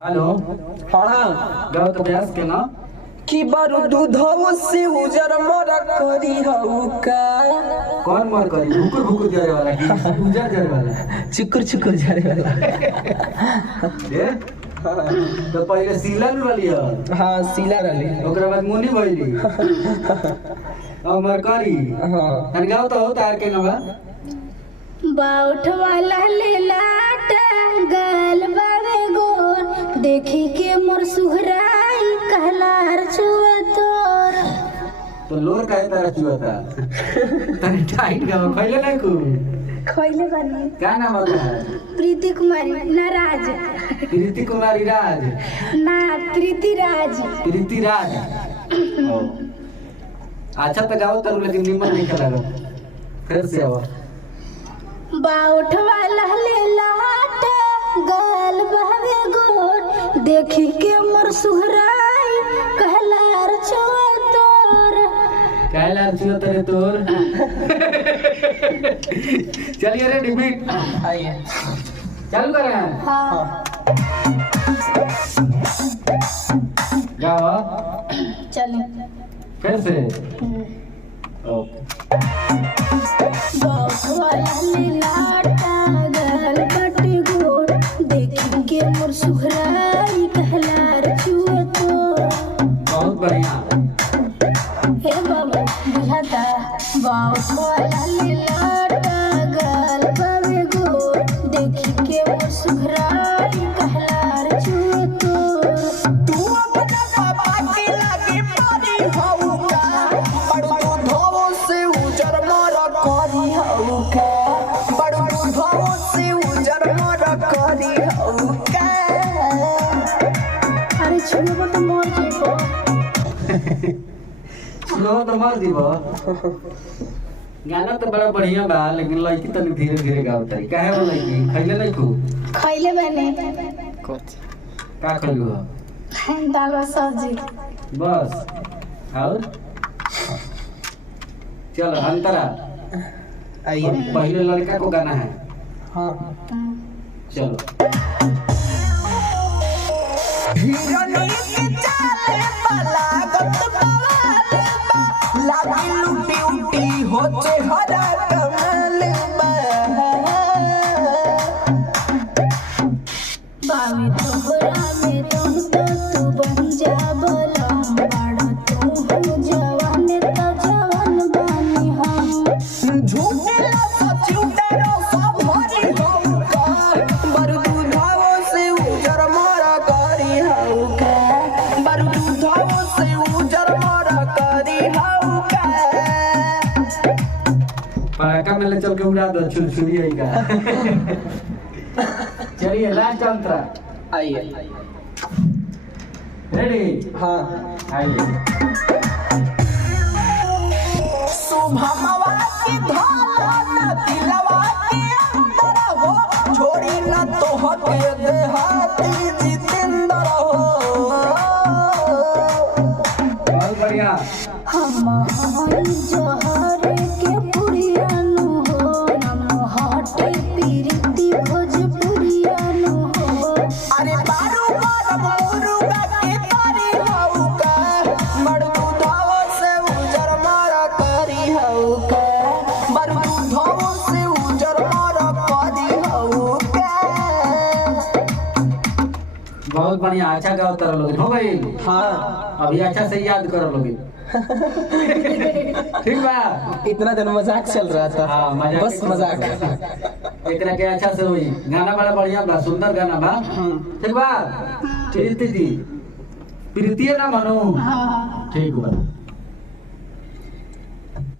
Hello. हाँ गाओ तो ब्यास के ना कि बारू दूधो से उजर मोरा करी हऊ का। कौन मर करी भुकुर भुकुर जरे वाला की उजर जरे वाला चुकुर चुकुर जरे वाला ए तो पहले सीला नु लिया। हाँ सीला रली ओकरा बाद मुनी भइली मर करी। हाँ तन गाओ तो तार के ना बाउठ वाला लेलाट गल बड़े गोर देखी के मोर सुहराई कहलार छुए तोर। तो लोर काहे तारा चुआता तने टाइट गाओ खइले नहीं कु खइले बनी का नाम है? प्रीति कुमारी नाराज प्रीति कुमारी राज ना प्रीति राज प्रीति राज। ओ अच्छा तो गाओ तारू लेकिन निमन नहीं लगा फिर से आओ। बाउठ वाला लेलाट गल बड़े गोर देखी के मोर सुहराई कहलार छुए तोर। काहे लालची होता रे तोर चलिए रेडी बीट आइए चालू करें। हाँ गाओ चले फिर से ओके। बाउठ वाला लेलाटा गल बटे गोर देखी के मोर सुहराई कहलार छुए तोर। बहुत बढ़िया। हे बाबा बुझाता बाउठ वाला लेलाटा गल बटे गोर देखी के मोर सुहराई कहलार छुए तोर। तू अपना पापा के लागे पानी हऊ का। बड़ू दूधो से उजर मोरा करी हऊ का। बड़ू दूधो से उजर मोरा करी हऊ का। अरे छुएबो तो मर जेबो। सुनो तो मर दीबो। गाना तो बड़ा बढ़िया बा लेकिन लड़की तनी धीरे धीरे गाओ तारी काहे वो लड़की खइले नहीं तू खइले बने का खइलू हो? दाल और सब्जी। बस और चलो अंतरा आइए पहले लड़का को गाना है। हाँ चलो हिरनी के चाले वाला गत बवाल बा। लागी लुटी उटी होते हरा कमल बा। बावे तोहरा में तुम तो तू बन जा बलम बड़ा तू हो जवान तो जवान बनी हम। झूठेला सच उतरो सब भरी हऊ का। बरु दूधाओ से उजर मोरा करी हऊ का। बरु दूधाओ से उजर मोरा करी हऊ का। पटाखा में ले चल के उड़ा दो छुरछुरी है का चलिए लास्ट अंतरा आइए रेडी हाँ आइए। सुभमवा की धारा न दिलवा के अंदर हो। छोड़ी न तोहके देहाती जितेंद्र हो। बहुत बढ़िया। हम हई जहर के पुरियानु हो नम हटे पीरिति भोजपुरियानु हो। अरे बारू बार मुरुगा के तारी हऊ का। बड़ दूधाओ से उजर मारा करी हऊ का। बड़ दूधाओ से उजर मारा करी हऊ का। बहुत बढ़िया अच्छा गाओ तारा लोग हो गई। हाँ अभी अच्छा से याद करो लोग ठीक बा। इतना दिन मजाक चल रहा था। हाँ मजाक बस मजाक। एकरा के अच्छा से होई गाना बड़ा बढ़िया बा सुंदर गाना बा ठीक बा। प्रीति दी प्रीति ना मानो हाँ ठीक बा।